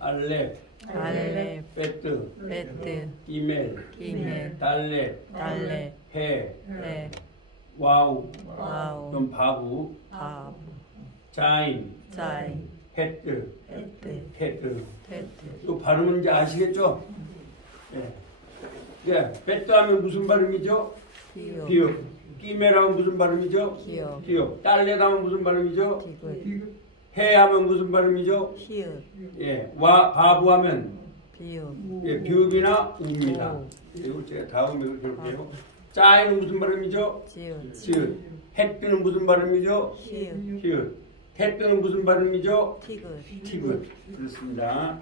알렙, 알렙, 베트, 베트, 기멜, 기멜, 달렙, 달렙, 해, 해, 와우, 와우, 그럼 바부, 밥, 자인, 자이, 헤트, 헤트, 헤트. 테트, 또 발음은 이제 아시겠죠? 예. 예, 베트 하면 무슨 발음이죠? 기역, 비읍. 기멜 하면 무슨 발음이죠? 기역, 기역. 달렛 하면 무슨 발음이죠? 기글, 해 하면 무슨 발음이죠? 히읗, 예, 와, 바부 하면 비읍, 예, 비읍이나 우입니다. 오. 이거 제가 다음에 그렇게 해요. 짜이는 무슨 발음이죠? 지읒, 지읒. 햇뜨는 무슨 발음이죠? 히읗, 히읗. 해뜨는 무슨 발음이죠? 티글, 티귿. 그렇습니다.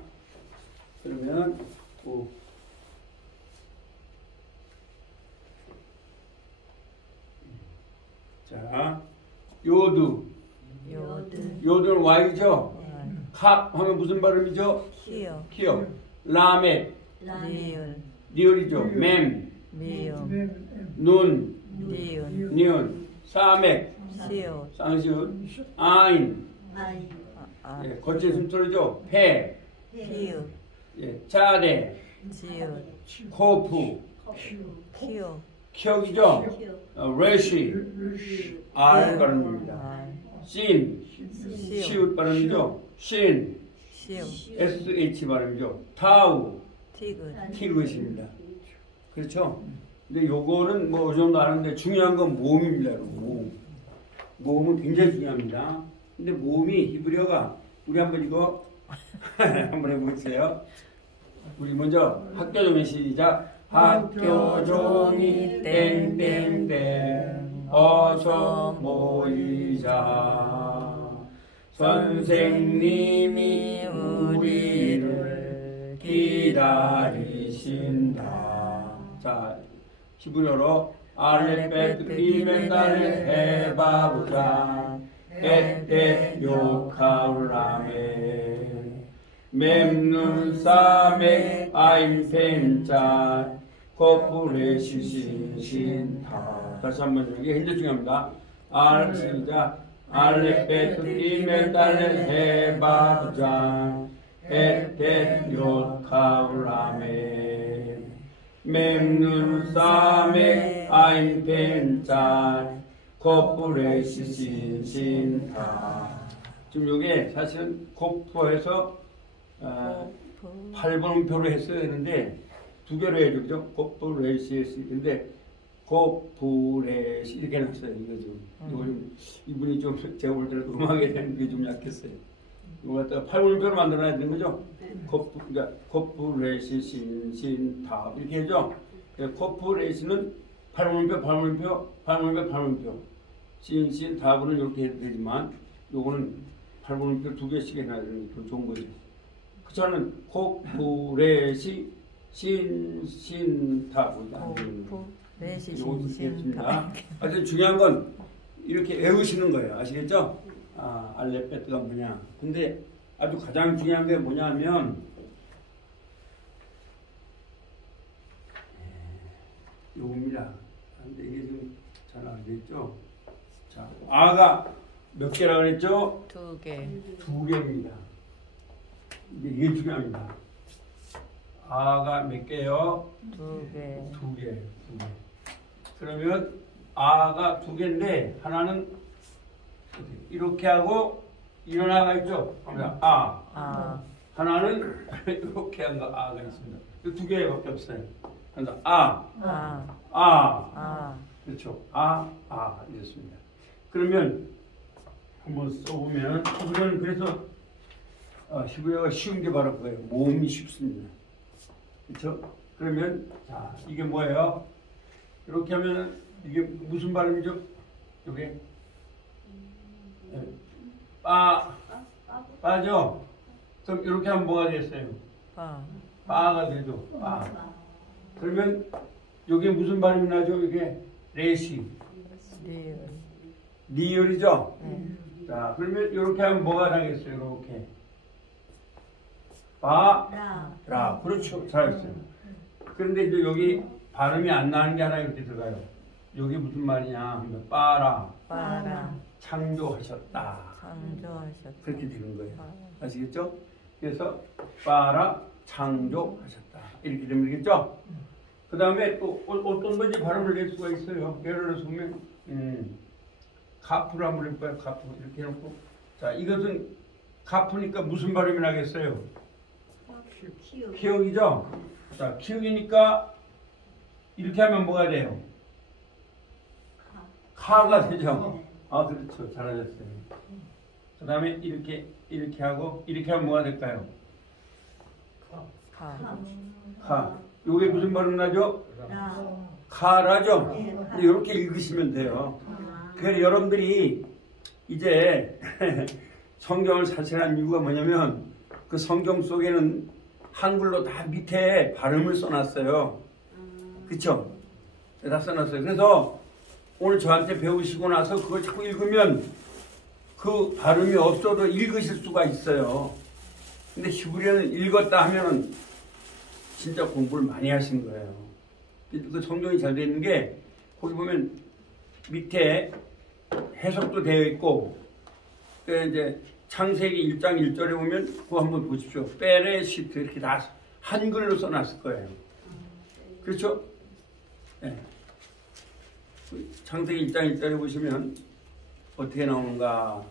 그러면 오. 자, 요두. 요드, 요두는 Y죠? 왈, 캅 하면 무슨 발음이죠? 키어, 키어. 라멧. 리을, 리을이죠. 맴. 미음, 눈. 니은, 니은. 사맥. 시옷, 쌍시읒. 아인. 아, 예, 거친 숨소리죠. 폐. 히읗, 예, 차대. 지읒, 코프. 키어, 키역이죠. 레시. R 발음입니다. 알, 신. 시읒, 시읒 발음이죠. 신. 시읒, SH 발음이죠. 타우. 티글, 티귿입니다. 그렇죠? 근데 요거는 뭐 이 정도 아는데 중요한 건 모음입니다. 모음. 모음은 굉장히 중요합니다. 근데 모음이 히브리어가 우리 한번 이거 한번 해보세요. 우리 먼저 학교 종이 시작. 학교 종이 땡땡땡 어서 모이자. 선생님이 우리를 기다리신다. 자, 히브리어로 알레베트 기멘달레 해바부자 에테 요카울라메 memnun 사메 아임펜자 코프레 시신신타. 다시 한번 여기 굉장히 중요합니다. 시작. 알레베트 기멘달레 해바부자 에테 요카울라메 memnun 사메 아임펜자 코프레 시신신타. 지금 이게 사실은 코프에서 8번음표로 했어야 되는데 두 개로 해야죠. 그죠? 코프레시에스. 근데 코프레시 이렇게 해놨어요. 이거 좀. 이거 좀 이분이 좀 제가 볼 때는 음악에 대한 게 좀 약했어요. 이거 갖다가 8번음표로 만들어놔야 되는 거죠? 그러니까 코프레시 신신타 이렇게 해죠. 코프레시는 8번음표 신신타분은 이렇게 해도 되지만 요거는 8번음표 두 개씩 해놔야 되는 게 좋은 거죠. 그렇잖아요. 코프레시 신신타보다. 코프레시 신신타. 하여튼 중요한 건 이렇게 외우시는 거예요. 아시겠죠? 알레베트가 뭐냐. 근데 아주 가장 중요한 게 뭐냐면 요겁니다. 근데 이게 좀 잘 안 됐죠? 자, 아가 몇 개라고 그랬죠? 두 개, 두 개입니다. 이게 중요합니다. 아가 몇 개요? 두 개, 두 개. 그러면 아가 두 개인데 하나는 이렇게 하고 이런 아가 있죠? 아, 하나는 이렇게 한 거 아가 있습니다. 두 개밖에 없어요. 그래서 그렇죠. 이렇습니다. 그러면 한번 써보면 히브리어는 그래서 히브리어가 쉬운 게 바로 그거예요. 모음이 쉽습니다. 그렇죠? 그러면 자 이게 뭐예요? 이렇게 하면 이게 무슨 발음이죠? 이게 빠죠? 그럼 이렇게 하면 뭐가 됐어요? 빠가 되죠. 빠. 그러면 여기에 무슨 발음이 나죠? 이게 레시. 리을이죠? 자, 그러면 이렇게 하면 뭐가 나겠어요? 이렇게. 라. 그렇죠. 잘했어요. 그런데 이제 여기 발음이 안 나는 게 하나 이렇게 들어가요. 여기 무슨 말이냐 하면 빠라. 창조하셨다. 그렇게 되는 거예요. 아시겠죠? 그래서 빠라 창조하셨다. 이렇게 되면 되겠죠? 그 다음에 또 어떤 건지 발음을 낼 수가 있어요. 예를 들어서 보면 가프를 한번 해볼까요? 가프 이렇게 해놓고 자 이것은 가프니까 무슨 발음이 나겠어요? 키읔이죠? 자 키읔이니까 이렇게 하면 뭐가 돼요? 카가 되죠? 아 그렇죠. 잘하셨어요. 그 다음에 이렇게 하고 이렇게 하면 뭐가 될까요? 카. 요게 무슨 발음 나죠? 카라죠? 근데 이렇게 읽으시면 돼요. 그래서 여러분들이 이제 성경을 사실한 이유가 뭐냐면 그 성경 속에는 한글로 다 밑에 발음을 써놨어요. 그쵸? 다 써놨어요. 그래서 오늘 저한테 배우시고 나서 그걸 자꾸 읽으면 그 발음이 없어도 읽으실 수가 있어요. 근데 히브리어는 읽었다 하면은 진짜 공부를 많이 하신 거예요. 그 성경이 잘 되어 있는 게 거기 보면 밑에 해석도 되어 있고 이제 창세기 1장 1절에 보면 그거 한번 보십시오. 베레시트 이렇게 다 한글로 써놨을 거예요. 그렇죠? 네. 창세기 1장 1절에 보시면 어떻게 나오는가?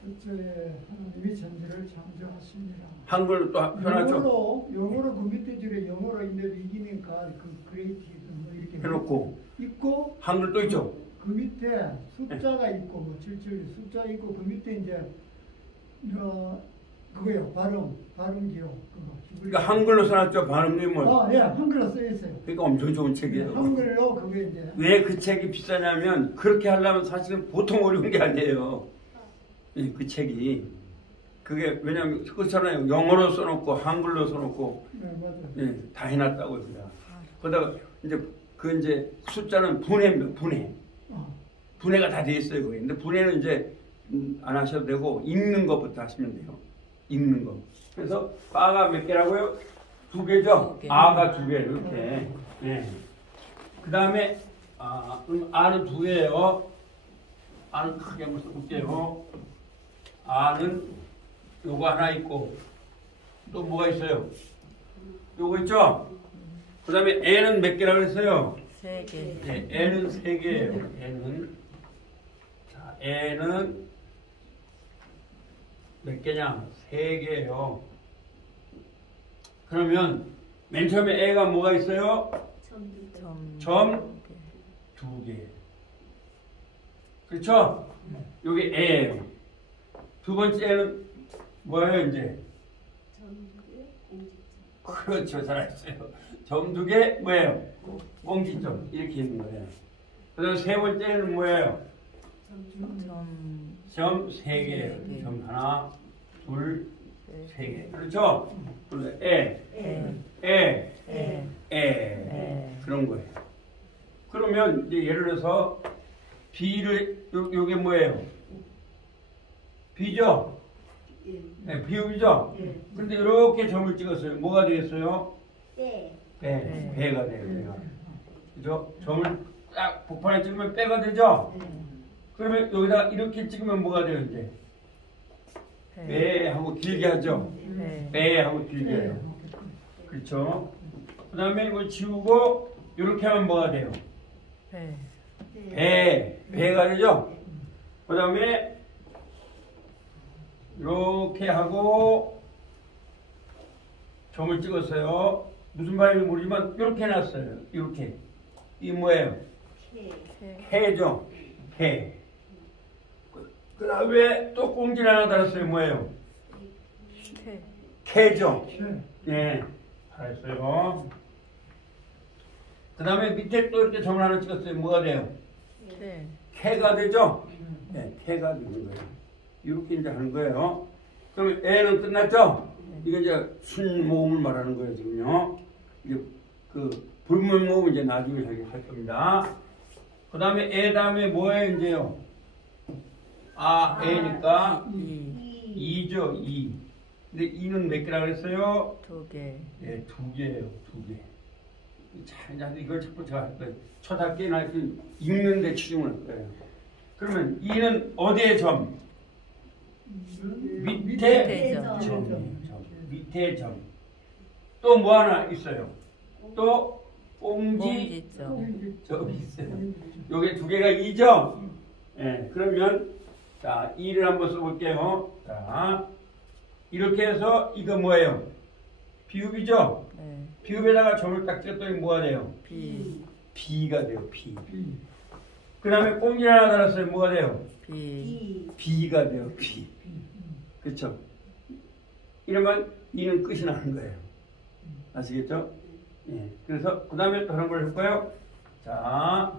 첫째에 하나님이 천지를 창조하십니다. 한글로 또 편하죠? 영어로 그 밑에 줄에 영어로 있는데 이기니까 그 크리에이티브 뭐 이렇게 해놓고 있고 한글 또 있죠? 그 밑에 숫자가 있고 뭐 77 숫자 있고 그 밑에 이제 그거요 발음 기록 그거. 그러니까 한글로 써놨죠. 발음님은. 예, 한글로 써 있어요. 그러니까 엄청 좋은 책이에요. 한글로 그게 이제. 왜 그 책이 비싸냐면 그렇게 하려면 사실은 보통 어려운 게 아니에요. 그 책이 그게 왜냐면 그렇잖아요. 영어로 써놓고 한글로 써놓고 네, 맞아요. 예, 다 해놨다고 합니다. 그러다가 이제 숫자는 분해입니다. 분해가 다 돼 있어요. 거기. 근데 분해는 이제 안 하셔도 되고 읽는 것부터 하시면 돼요. 읽는 거. 그래서 빠가 몇 개라고요? 2개죠. 아가 2개 이렇게. 네. 그 다음에 아는 2개예요. 아는 크게 한번 써볼게요. 아는 요거 하나 있고 또 뭐가 있어요? 요거 있죠? 그 다음에 애는 몇 개라고 했어요? 3개. 네, 애는 3개예요. 애는 몇 개냐? 3개예요. 그러면 맨 처음에 애가 뭐가 있어요? 점 2개. 그렇죠? 여기 애예요. 두 번째 애는 뭐예요, 이제? 그렇죠, 잘하셨어요. 점 2개 뭐예요? 공지점 이렇게 있는 거예요. 그다음 세 번째는 뭐예요? 점 3개예요. 점 하나, 둘, 3개. 그렇죠? 그런 거예요. 그러면 이제 예를 들어서 B를 요게 뭐예요? B죠? 네, 비읍이죠? 그런데 이렇게 점을 찍었어요. 뭐가 되겠어요? 배가 돼요. 그죠? 점을 딱 복판에 찍으면 빼가 되죠? 그러면 여기다 이렇게 찍으면 뭐가 돼요, 이제? 배하고 길게 하죠? 배하고 길게 해요. 그렇죠? 그 다음에 이걸 지우고 이렇게 하면 뭐가 돼요? 배가 되죠? 그 다음에 이렇게 하고 점을 찍었어요. 무슨 말인지 모르지만 이렇게 해놨어요. 이렇게. 이 뭐예요? 해죠? 해. 그 다음에 또 꽁지를 하나 달았어요. 뭐예요? 캐죠? 예. 잘했어요. 그 다음에 밑에 또 이렇게 점을 하나 찍었어요. 뭐가 돼요? 캐가 되죠? 네, 캐가 되는 거예요. 이렇게 이제 하는 거예요. 그럼 애는 끝났죠? 이게 이제 순모음을 말하는 거예요, 지금요. 이제 그 불문모음 이제 나중에 할 겁니다. 그 다음에 애 다음에 뭐예요, 이제요? 애니까 2죠, 2. 근데 2는 몇 개라고 그랬어요? 2개. 네, 2개예요, 2개. 참, 이걸 자꾸 제가 할 거예요. 초등학교나 읽는데 치중을 할 거예요. 그러면 2는 어디에 점? 밑에 점. 점. 밑에 점. 또 뭐 하나 있어요. 또 공지점. 점이 있어요. 요게 두 개가 2점. 예, 그러면 자, 2를 한번 써볼게요. 자, 이렇게 해서 이거 뭐예요? 비읍이죠? 네. 비읍에다가 점을 딱 찍었더니 뭐가 돼요? 비. B가 돼요. B. 그 다음에 꽁지를 하나 달았어요. 뭐가 돼요? 비. B가 돼요. B. 그렇죠? 이러면 이는 끝이 나는 거예요. 아시겠죠? 예. 그래서 그 다음에 다른 걸 해볼까요? 자,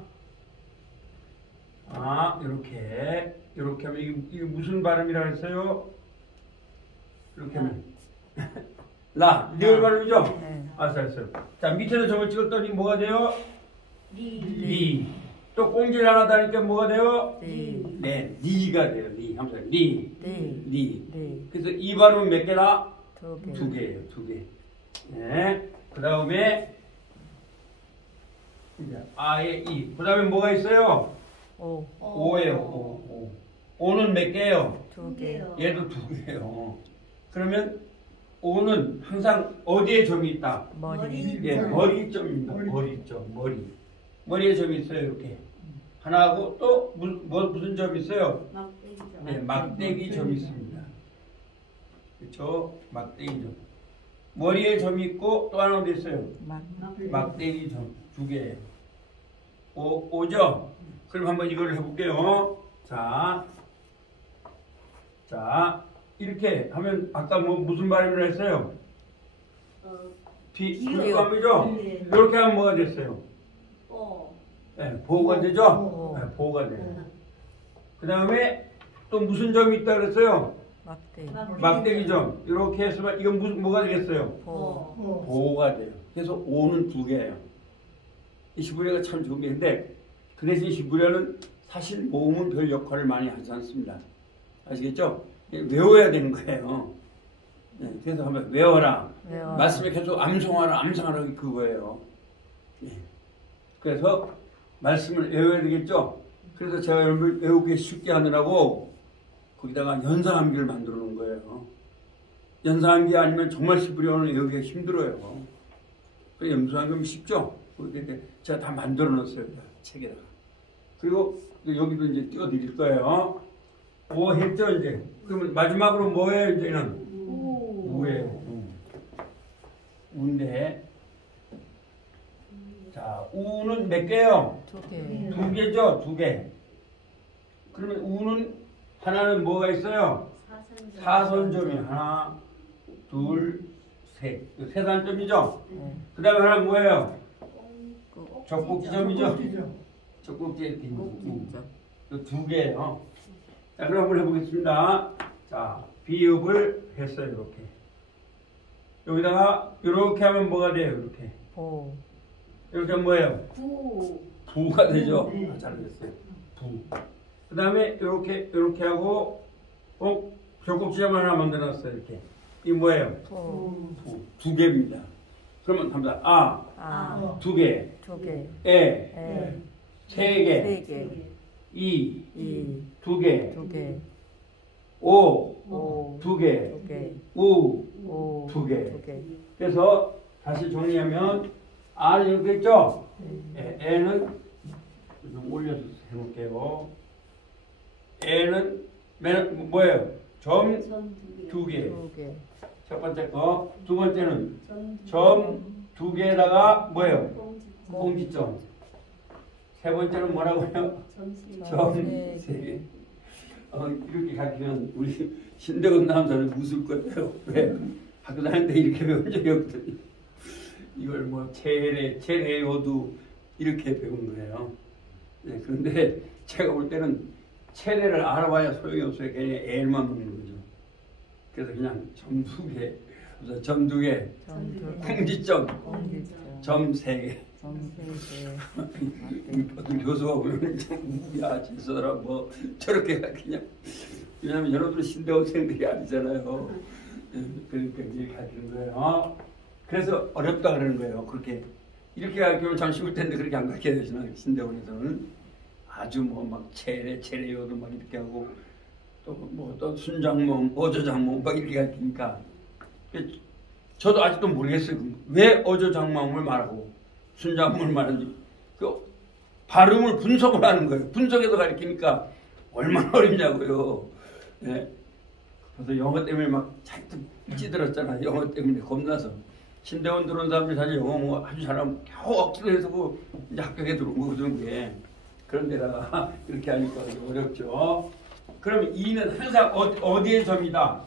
이렇게 하면 이게 무슨 발음이라고 했어요? 이렇게 하면 리을 발음이죠? 네. 알았어요. 자, 밑에서 점을 찍었더니 뭐가 돼요? 리. 또 꽁지를 하나 다니까 뭐가 돼요? 리. 네, 리가 돼요. 리. 한번 리. 리. 그래서 이 발음은 몇 개다? 두 개. 두 개예요. 두 개. 네. 그 다음에 아의 이. 그 다음에 뭐가 있어요? 오. 오예요. 오. 오는 몇 개예요? 두 개. 얘도 두 개예요. 그러면 오는 항상 어디에 점이 있다? 머리. 예, 머리점입니다. 머리점, 머리. 머리에 점이 있어요. 이렇게. 하나하고 또 무슨 점이 있어요? 막대기죠. 네, 막대기 점이 있습니다. 그렇죠? 막대기 점. 머리에 점이 있고 또 하나 어디 있어요? 막대기 점. 두 개예요. 오죠? 그럼 한번 이걸 해볼게요. 자, 이렇게 하면 아까 무슨 발음을 했어요? 비읍감이죠? 네. 이렇게 하면 뭐가 됐어요? 네, 보호가 되죠? 네, 보호가 돼요. 그 다음에 또 무슨 점이 있다 그랬어요? 막대기. 막대기 점. 이렇게 해서만 이건 뭐가 되겠어요? 보. 보호가 돼요. 그래서 오는 두 개예요. 이 시부리아가 참 좋은 게 있는데 그 대신 시부리아는 사실 모음은 별 역할을 많이 하지 않습니다. 아시겠죠? 외워야 되는 거예요. 네, 그래서 한번 외워라. 말씀에 계속 암송하라 그거예요. 네. 그래서 말씀을 외워야 되겠죠? 그래서 제가 여러분을 외우기 쉽게 하느라고 거기다가 연상암기를 만들어 놓은 거예요. 연상암기 아니면 정말 시부리아는 외우기가 힘들어요. 그 연상암기는 쉽죠? 제가 다 만들어 놨어요. 책에다가. 그리고 여기도 이제 띄워드릴 거예요. 오 했죠, 이제. 그러면 마지막으로 뭐예요, 이제는? 우예요. 우인데. 자, 우는 몇 개요? 두 개. 두 개죠, 두 개. 그러면 우는 하나는 뭐가 있어요? 사선점이 하나, 둘, 셋. 세 단점이죠? 네. 그 다음에 하나 뭐예요? 적국지점이죠? 꼭지죠. 적국지에 이렇게 있는 꼭지점. 두 개예요. 자, 그럼 한번 해보겠습니다. 자, 비읍을 했어요, 이렇게. 여기다가 이렇게 하면 뭐가 돼요, 이렇게. 보. 이렇게 하면 뭐예요? 부가 되죠? 네. 잘됐어요. 부. 그 다음에 이렇게 하고 적국지점 하나 만들어놨어요, 이렇게. 이 뭐예요? 보. 부. 두 개입니다. 그러면 합니다. 아. 두 개. 두 개. 에. 세 개. 세 개. 이. 이. 두 개. 두 개. 오. 두 개. 두 개. 우. 오. 두 개. 두 개. 그래서 다시 정리하면 R은 이렇게 있죠? N은 좀 올려서 해볼게요. N은 뭐예요? 점 두 개. 두 개. 첫 번째 거. 두 번째는 점 두 개에다가 뭐예요? 공지점. 세 번째는 뭐라고요? 점 세 개. 이렇게 가르치면 우리 신대건 남자는 웃을 거예요. 왜? 학교 다닐 때 이렇게 배운 적이 없더니 이걸 뭐 체례요도 이렇게 배운 거예요. 네, 그런데 제가 볼 때는 체례를 알아봐야 소용이 없어요. 괜히 애만 먹는 거죠. 그래서 그냥 점 두 개, 점 두 개, 공지점, 점 세 개. 어떤 교수가 보면 야, 저 사람 뭐 저렇게 그냥. 왜냐면 여러분들 신대원생들이 아니잖아요. 그러니까 이렇게 가르치는 거예요. 그래서 어렵다 그러는 거예요. 그렇게 이렇게 가르치면 참 쉬울 텐데 그렇게 안 가르쳐야 되지만 신대원에서는 아주 뭐 막 체례요도 막 이렇게 하고 또 순장몽, 어조장몽 막 이렇게 가르치니까 저도 아직도 모르겠어요. 왜 어조장몽을 말하고 순장몽을 말하는지. 그 발음을 분석을 하는 거예요. 분석해서 가르치니까 얼마나 어렵냐고요. 네. 그래서 영어 때문에 막 잔뜩 찌들었잖아요. 영어 때문에 겁나서. 신대원 들어온 사람들이 사실 영어 뭐 아주 잘하면 겨우 억지로 해서 뭐 이제 합격에 들어온 거거든요. 그게. 그런데다가 이렇게 하니까 어렵죠. 그럼 2는 항상 어디에 점이다?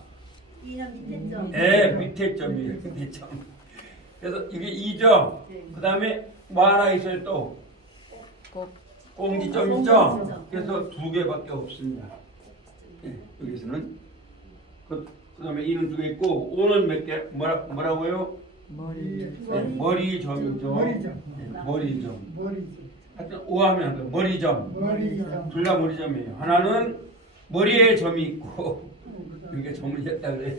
2는 밑에 점. 네, 밑에 점이에요. 밑에 점. 그래서 이게 2죠. 그 다음에 뭐 하나 있어요 또? 공지점 있죠? 그래서 2개밖에 없습니다. 네, 여기서는. 그 다음에 2는 2개 있고 5는 몇 개? 뭐라고요? 머리점이죠. 머리점. 네, 머리점. 머리점. 하여튼 5 하면 머리점. 머리점. 둘 다 머리점이에요. 하나는 머리에 점이 있고 이렇게 점을 했다 그래요.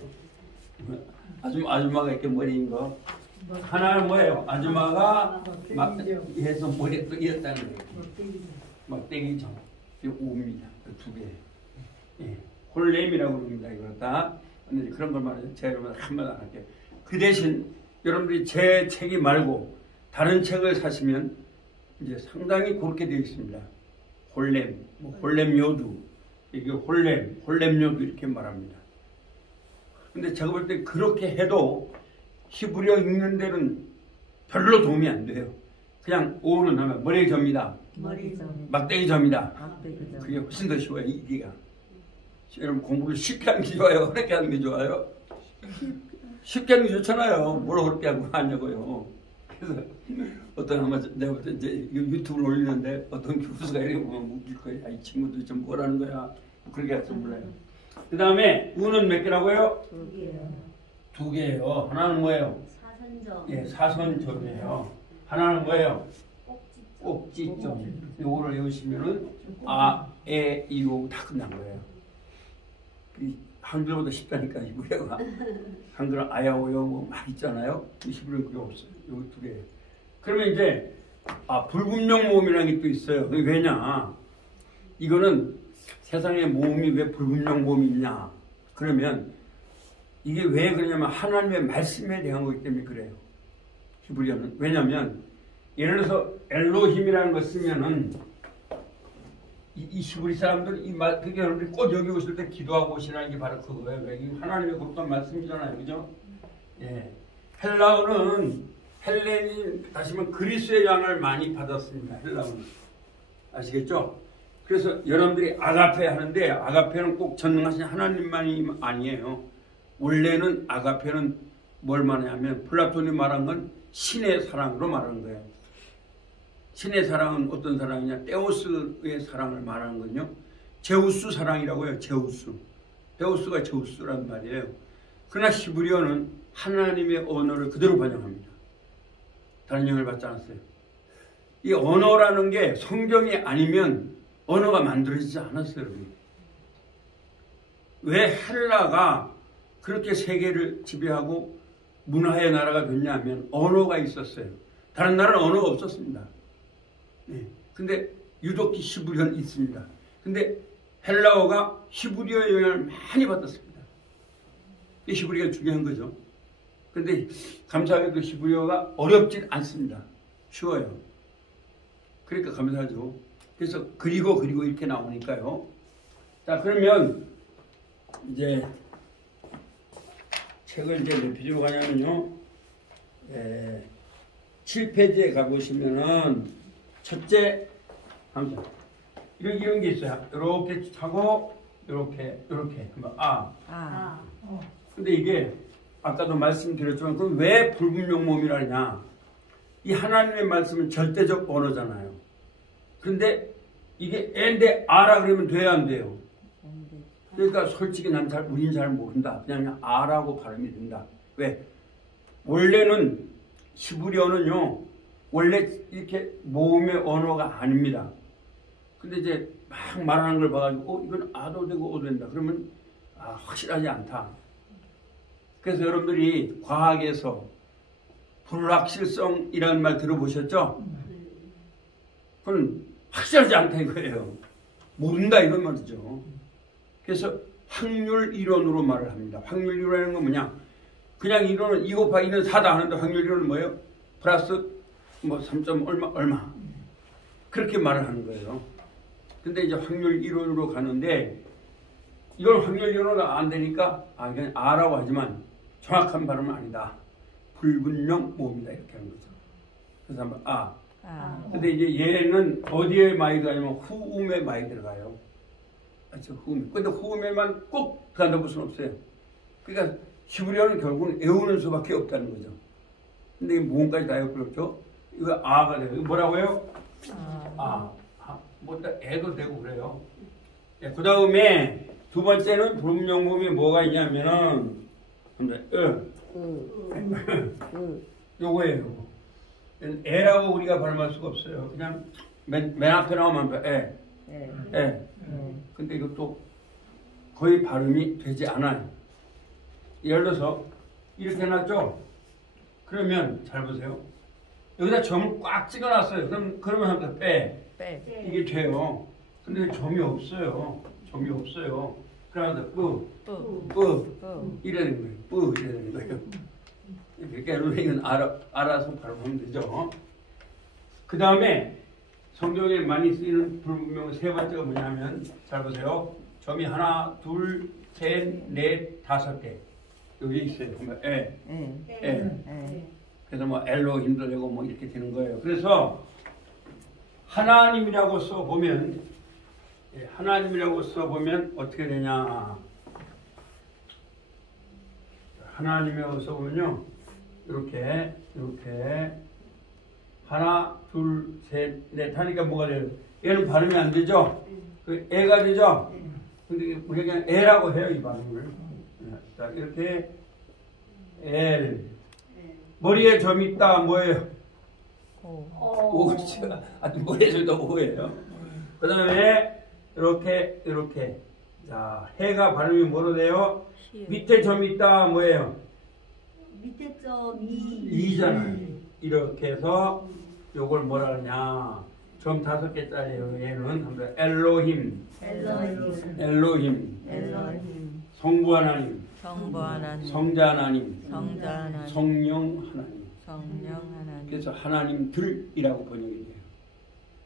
아줌마가 이렇게 머리인 거. 하나는 뭐예요? 아줌마가 막 해서 머리에 또 이었다는 거예요. 막대기점. 이거 5입니다. 두 개. 예. 홀렘이라고 그럽니다. 이거 다. 근데 그런 걸 말해요. 제가 여러분 한마디 안 할게요. 그 대신 여러분들이 제 책이 말고 다른 책을 사시면 이제 상당히 그렇게 되어 있습니다. 홀렘, 뭐 홀렘 요두, 이게 홀렘 요두 이렇게 말합니다. 근데 제가 볼 때 그렇게 해도 히브리어 읽는 데는 별로 도움이 안 돼요. 그냥 오는 하면 머리에 점이다. 막대기 점이다. 그게 훨씬 더 쉬워요. 이기가. 여러분 공부를 쉽게 하는 게 좋아요? 어렵게 하는 게 좋아요? 쉽게 하는 게 좋잖아요. 뭘 어렵게 하고 하냐고요. 그래서 어떤 아마 내가 볼 때 이제 유튜브를 올리는데 어떤 교수가 이렇게 보면 웃길 거예요. 이 친구들 좀 뭐라는 거야. 그렇게 할지 몰라요. 그 다음에 우는 몇 개라고요? 2개요. 2개예요. 하나는 뭐예요? 사선점. 예, 사선점이에요. 하나는 뭐예요? 꼭지점. 요거를 외우시면은 아, 에, 이, 오 다 끝난 거예요. 한글보다 쉽다니까 히브리어가. 한글은 아야오요 뭐 막 있잖아요. 히브리어는 그게 없어요. 여기 2개. 그러면 이제 불분명 모음이라는 게 또 있어요. 그게 왜냐? 이거는 세상에 모음이 왜 불분명 모음이 있냐? 그러면 이게 왜 그러냐면 하나님의 말씀에 대한 거기 때문에 그래요. 히브리어는. 왜냐면 예를 들어서 엘로힘이라는 거 쓰면은 이 히브리 사람들 그게 여러분들이 꼭 여기 오실 때 기도하고 오시라는 게 바로 그거예요. 하나님의 거룩한 말씀이잖아요. 그죠? 예. 헬라어는 헬렌이 다시 말하면 그리스의 양을 많이 받았습니다. 헬라어는. 아시겠죠? 그래서 여러분들이 아가페 하는데 아가페는 꼭 전능하신 하나님만이 아니에요. 원래는 아가페는 뭘 말하냐면 플라톤이 말한 건 신의 사랑으로 말하는 거예요. 신의 사랑은 어떤 사랑이냐? 데우스의 사랑을 말하는 건요. 제우스 사랑이라고 해요. 제우스. 데우스가 제우스란 말이에요. 그러나 히브리어는 하나님의 언어를 그대로 번역합니다. 다른 영향을 받지 않았어요. 이 언어라는 게 성경이 아니면 언어가 만들어지지 않았어요. 여러분. 왜 헬라가 그렇게 세계를 지배하고 문화의 나라가 됐냐면 언어가 있었어요. 다른 나라는 언어가 없었습니다. 네. 근데 유독 히브리어는 있습니다. 근데 헬라어가 히브리어의 영향을 많이 받았습니다. 이 히브리어가 중요한 거죠. 근데 감사하게도 히브리어가 어렵진 않습니다. 쉬워요. 그러니까 감사하죠. 그래서 그리고 이렇게 나오니까요. 자, 그러면 이제 책을 이제 몇 페이지로 가냐면요. 7페이지에 가보시면은 첫째, 이런 게 있어요. 이렇게 하고, 이렇게. 근데 이게, 아까도 말씀드렸지만, 그럼 왜 불분명 모음이라냐? 이 하나님의 말씀은 절대적 언어잖아요. 그런데 이게 애인데 아라 그러면 돼야 안 돼요? 그러니까 솔직히 우린 잘 모른다. 그냥 아라고 발음이 된다. 왜? 원래는 히브리어는요, 원래 이렇게 모음의 언어가 아닙니다. 근데 이제 막 말하는 걸 봐가지고, 이건 아도 되고 오도 된다. 그러면, 확실하지 않다. 그래서 여러분들이 과학에서 불확실성이라는 말 들어보셨죠? 그건 확실하지 않다 이거예요. 모른다 이런 말이죠. 그래서 확률 이론으로 말을 합니다. 확률 이론이라는 건 뭐냐? 그냥 이론은 2 곱하기 2는 4다 하는데 확률 이론은 뭐예요? 플러스 뭐 3점 얼마 그렇게 말을 하는 거예요. 근데 이제 확률 이론으로 가는데 이걸 확률 이론으로 안 되니까 그냥 R라고 하지만 정확한 발음은 아니다. 불분명 모음이다 이렇게 하는 거죠. 그래서 한번 근데 이제 얘는 어디에 많이 들어가냐면 후음에 많이 들어가요. 그렇죠? 후음. 근데 후음에만 꼭 들어간다고 볼 수는 없어요. 그러니까 히브리어는 결국은 외우는 수밖에 없다는 거죠. 근데 이 모음까지 다 외울 필요 없죠. 이거 아가 돼요. 이거 뭐라고요? 뭐 애도 되고 그래요. 그 다음에 두 번째는 불분명 모음이 뭐가 있냐면은 요거예요. 애라고 우리가 발음할 수가 없어요. 그냥 맨 앞에 나오면 애. 근데 이것도 거의 발음이 되지 않아요. 예를 들어서 이렇게 해놨죠? 그러면 잘 보세요. 여기다 점을 꽉 찍어놨어요. 그러면 한번 빼. 이게 돼요. 근데 점이 없어요. 그러면서 이래야 되는 거예요. 이래야 되는 거예요. 그러니까 여러분은 알아서 발음하면 되죠. 그 다음에 성경에 많이 쓰이는 불분명 세 번째가 뭐냐면 잘 보세요. 점이 하나, 둘, 셋, 넷, 5개 여기 있어요. 보면 그래서 뭐 엘로힘도 되고 뭐 이렇게 되는 거예요. 그래서 하나님이라고 써보면 어떻게 되냐? 하나님이라고 써보면요. 이렇게 하나, 둘, 셋, 넷 하니까 뭐가 돼요? 얘는 발음이 안 되죠? 그 애가 되죠? 근데 우리가 그냥 애라고 해요, 이 발음을. 자, 이렇게 엘. 머리에 점이 있다, 뭐예요? 오. 머리에 점이 있다, 오예요. 그 다음에 이렇게. 자, 해가 발음이 뭐로 돼요? 밑에 점이 있다, 뭐예요? 밑에 점이 2잖아요. 이렇게 해서 요걸 뭐라 하냐? 점 5개짜리예요. 얘는 한번 엘로힘. 성부 하나님. 성자 하나님. 성령 하나님. 그래서 하나님들이라고 번역이 돼요.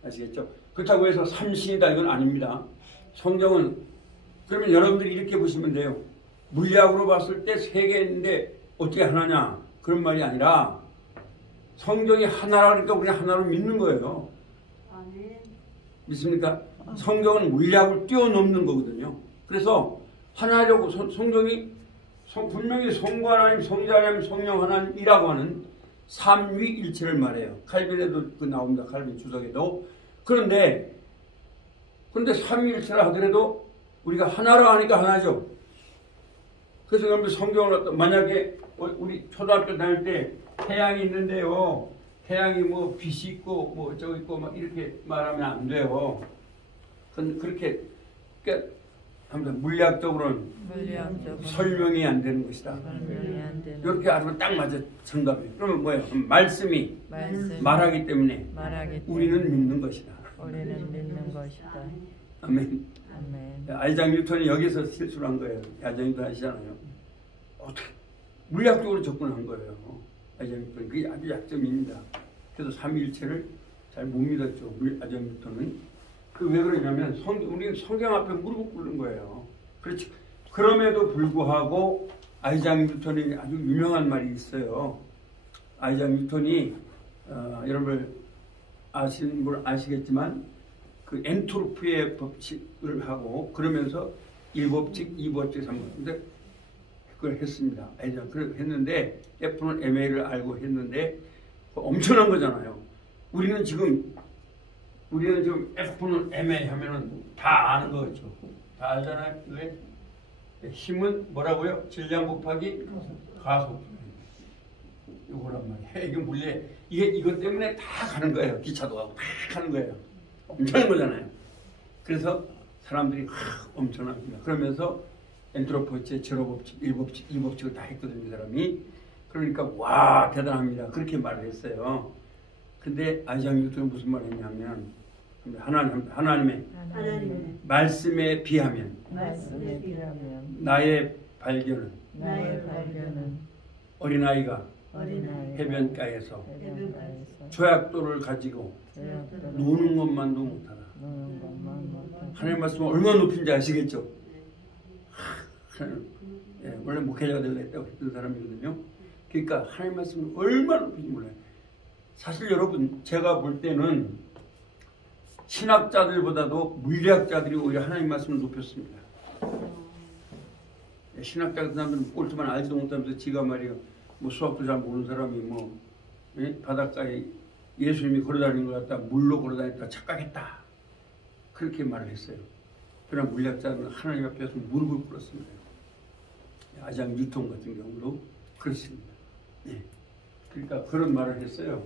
아시겠죠? 그렇다고 해서 삼신이다 이건 아닙니다. 성경은 그러면 여러분들이 이렇게 보시면 돼요. 물리학으로 봤을 때 3개 있는데 어떻게 하나냐? 그런 말이 아니라 성경이 하나라 그러니까 우리 하나로 믿는 거예요. 믿습니까? 성경은 물리학을 뛰어넘는 거거든요. 그래서 하나라고 성경이 분명히 성부 하나님, 성자 하나님, 성령 하나님이라고 하는 삼위일체를 말해요. 칼빈에도 그 나옵니다. 칼빈 주석에도. 그런데 삼위일체라 하더라도 우리가 하나라 하니까 하나죠. 그래서 여러분 성경을 만약에 우리 초등학교 다닐 때 태양이 있는데요. 태양이 뭐 빛이 있고 뭐 저기 있고 막 이렇게 말하면 안 돼요. 그렇게 그러니까 물리학적으로는 설명이 안 되는 것이다. 이렇게 하면 딱 맞아 정답이에요. 그러면 뭐예요? 말씀이 말하기 때문에 우리는 믿는 것이다. 아멘. 아이작 뉴턴이 여기서 실수를 한 거예요. 아이작 뉴턴 아시잖아요. 어떻게 물리학적으로 접근한 거예요. 아이작 뉴턴 그게 아주 약점입니다. 그래서 삼위일체를 잘 못 믿었죠. 아이작 뉴턴은. 왜 그러냐면 우리는 성경 앞에 무릎을 꿇는 거예요. 그렇지. 그럼에도 불구하고 아이작 뉴턴이 아주 유명한 말이 있어요. 아이작 뉴턴이 여러분 아시는 분 아시겠지만 그 엔트로피의 법칙을 하고 그러면서 1법칙, 2법칙, 3법칙 그걸 했습니다. 그걸 했는데 F는 MA를 알고 했는데 엄청난 거잖아요. 우리는 지금 F는 MA 하면은 다 아는 거죠. 다 알잖아요. 왜? 힘은 뭐라고요? 질량 곱하기 가속. 이거란 말이에요. 이게 물리 이것 때문에 다 가는 거예요. 기차도 가고 다 가는 거예요. 엄청난 거잖아요. 그래서 사람들이 엄청납니다. 그러면서 엔트로피의 제로법칙, 1법칙, 2법칙을 다 했거든요. 이 사람이. 그러니까 와 대단합니다. 그렇게 말을 했어요. 근데 아이작 뉴턴이 무슨 말을 했냐면 하나님의 하나님의 말씀에 비하면 말씀에 비하면 나의 발견은 어린아이가 어린아이 해변가에서 해변가에서 조약돌을 가지고 노는 것만도 못하다. 노는 것만 못하다. 하나님 말씀을 얼마나 높인지 아시겠죠? 예, 원래 목회자가 되려고 했던 사람이거든요. 그러니까 하나님 말씀을 얼마나 높인지 몰라요. 사실 여러분 제가 볼 때는 신학자들보다도 물리학자들이 오히려 하나님 말씀을 높였습니다. 신학자 같은 사람들은 꼴트만 알지도 못하면서 지가 말이야 뭐 수학도 잘 모르는 사람이 뭐 바닷가에 예수님이 걸어다니는 것 같다 물로 걸어다녔다 착각했다 그렇게 말을 했어요. 그러나 물리학자는 하나님 앞에서 무릎을 꿇었습니다. 아장 뉴턴 같은 경우도 그렇습니다. 네. 그러니까 그런 말을 했어요.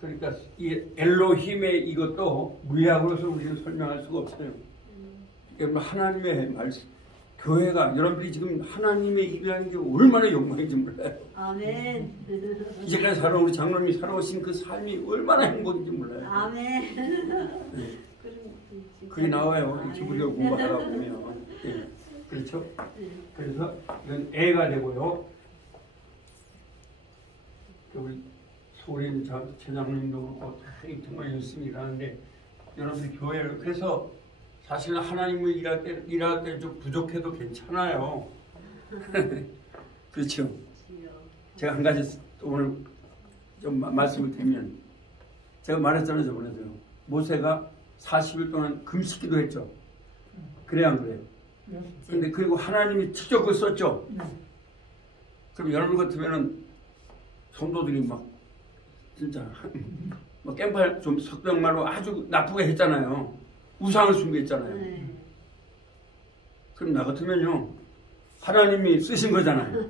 그러니까 이 엘로힘의 이것도 물리학으로서 우리는 설명할 수가 없어요. 그러니까 하나님의 말씀, 교회가 여러분들이 지금 하나님의 일이라는 게 얼마나 영광인지 몰라요. 아멘. 이제까지 살아온 우리 장로님이 살아오신 그 삶이 얼마나 행복인지 몰라요. 아멘. 네. 그게 나와요. 기브리어 공부하다 보면. 네. 그렇죠? 그래서 이건 애가 되고요. 우리 소린 제장님도 그렇고 정말 열심히 일하는데 여러분들 교회를 그래서 사실은 하나님을 일할 때 좀 부족해도 괜찮아요. 그렇죠? 제가 한 가지 오늘 좀 말씀을 드리면 제가 말했잖아요 저번에도요. 모세가 40일 동안 금식기도 했죠. 그래야 안 그래요? 근데 그리고 하나님이 직접 그걸 썼죠. 그럼 여러분 같으면은 성도들이 막 진짜 막 깽판 좀 석병말로 아주 나쁘게 했잖아요. 우상을 숭배했잖아요. 그럼 나 같으면요 하나님이 쓰신 거잖아요.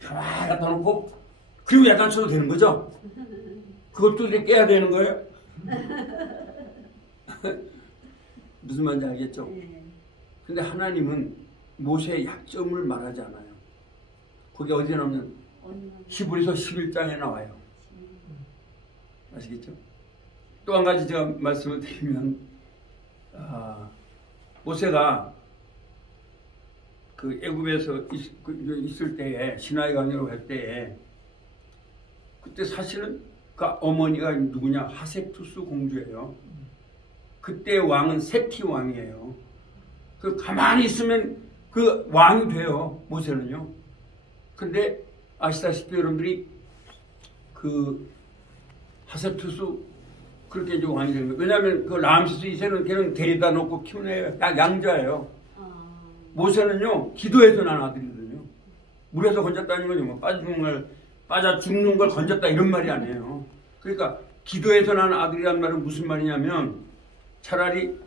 가만히 갖다 놓고 그리고 약간 쳐도 되는 거죠. 그것도 이렇게 깨야 되는 거예요. 무슨 말인지 알겠죠? 근데 하나님은 모세의 약점을 말하지 않아요. 거기 어디에 나오면 히브리서 11장에 나와요. 아시겠죠? 또 한 가지 제가 말씀을 드리면 모세가 그 애굽에서 있을 때에 시나이 강으로 갈 때에 그때 사실은 그 어머니가 누구냐 하셉투스 공주예요. 그때 왕은 세티 왕이에요. 그 가만히 있으면 그 왕이 돼요. 모세는요. 근데 아시다시피 여러분들이 그 하셉투스 그렇게 이제 왕이 되는 거예요. 왜냐하면 그 람세스 2세는 걔는 데려다 놓고 키우는 애예요. 양자예요. 모세는요 기도해서 난 아들이거든요. 물에서 건졌다는 거죠. 뭐 빠져 죽는 걸 건졌다 이런 말이 아니에요. 그러니까 기도해서 난 아들이란 말은 무슨 말이냐면 차라리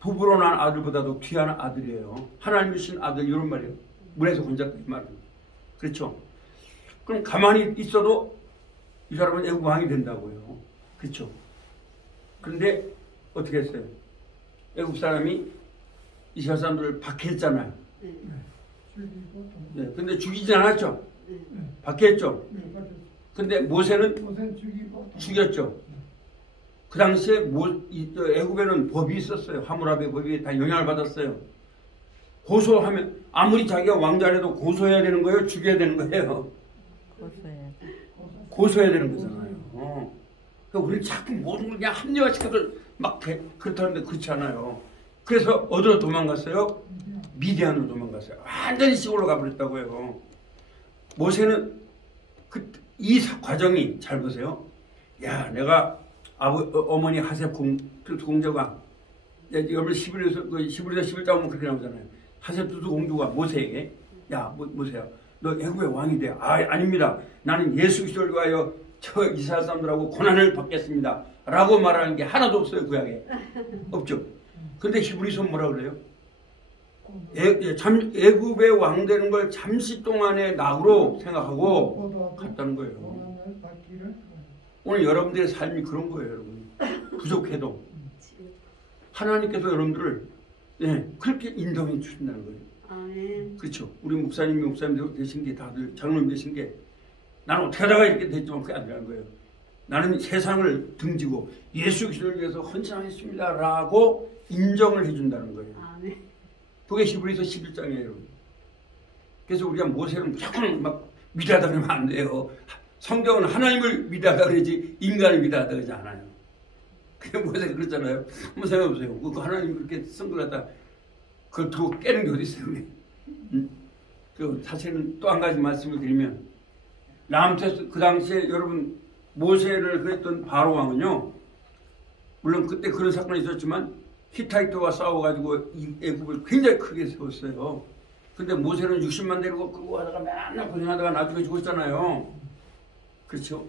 부부로 난 아들보다도 귀한 아들이에요. 하나님이 주신 아들 이런 말이에요. 물에서 건졌다 이 말은. 그렇죠? 그럼 가만히 있어도 이 사람은 애국 왕이 된다고요. 그렇죠? 그런데 어떻게 했어요? 애국 사람이 이스라엘 사람들을 박해했잖아요. 네, 근데 죽이진 않았죠? 박해했죠? 근데 모세는 죽였죠? 그 당시에 애굽에는 법이 있었어요. 하무라비 법이 다 영향을 받았어요. 고소하면 아무리 자기가 왕자라도 고소해야 되는 거예요? 죽여야 되는 거예요? 고소해야 되는 거잖아요. 그러니까 우리 자꾸 모든 걸 그냥 합리화시켜서 막 그렇다는데 그렇지 않아요. 그래서 어디로 도망갔어요? 미디안으로 도망갔어요. 완전히 시골로 가버렸다고요. 모세는 이 과정이 잘 보세요. 야, 내가 어머니 하셉 공주가 여러분 히브리서 11장 보면 그렇게 나오잖아요. 하셉투스 공주가 모세에게 야 모세야 너 애굽의 왕이 돼. 아닙니다. 나는 예수 그리스도를 위하여 저 이스라엘 사람들하고 고난을 받겠습니다. 라고 말하는 게 하나도 없어요. 구약에. 없죠. 근데 히브리서 뭐라 그래요? 애굽의 왕 되는 걸 잠시 동안의 낙으로 생각하고 갔다는 거예요. 오늘 여러분들의 삶이 그런 거예요. 여러분. 부족해도 하나님께서 여러분들을 그렇게 인정해 주신다는 거예요. 아멘. 그렇죠. 우리 목사님 되신 게 다들 장로님 되신 게 나는 어떻게 하다가 이렇게 됐지만 그게 아니라는 거예요. 나는 세상을 등지고 예수 그리스도를 위해서 헌신하겠습니다라고 인정을 해준다는 거예요. 아멘. 그게 히브리서 11장이에요. 그래서 우리가 모세는 무조건 막 믿어하다 그러면 안 돼요. 성경은 하나님을 믿어하다 그러지 인간을 믿어하다 그러지 않아요. 그냥 모세가 그랬잖아요. 한번 생각해보세요. 그 하나님 그렇게 쓴 걸 갖다 그걸 두고 깨는 게 어디 있어요. 그 사실은 또 한 가지 말씀을 드리면 람세스 그 당시에 여러분 모세를 그랬던 바로 왕은요. 물론 그때 그런 사건이 있었지만 히타이트와 싸워가지고 이 애굽을 굉장히 크게 세웠어요. 근데 모세는 60만 데리고 끌고 가다가 맨날 고생하다가 나중에 죽었잖아요. 그렇죠?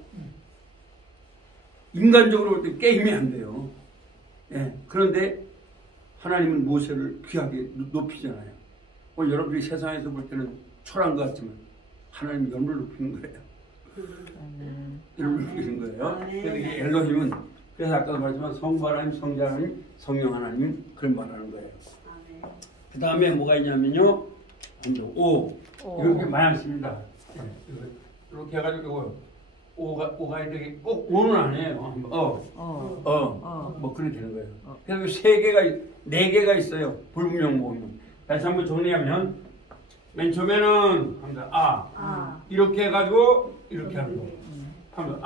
인간적으로 볼 때 게임이 안 돼요. 예. 그런데 하나님은 모세를 귀하게 높이잖아요. 오늘 여러분들이 세상에서 볼 때는 초라한 것 같지만 하나님이 열을 높이는 거예요. 열을 높이는 거예요. 그래서 이게 엘로힘은 그래서 아까도 말했지만 성부 하나님, 성자 하나님, 성령 하나님 그걸 말하는 거예요. 그 다음에 뭐가 있냐면요. 먼저 오. 이렇게 많이 씁니다. 이렇게 해가지고 오가 되게 꼭 오는 아니에요. 뭐 그렇게 되는 거예요. 그래서 네 개가 있어요. 불분명 모음. 다시 한번 정리하면 맨 처음에는 이렇게 해가지고 이렇게 하는 거. 하면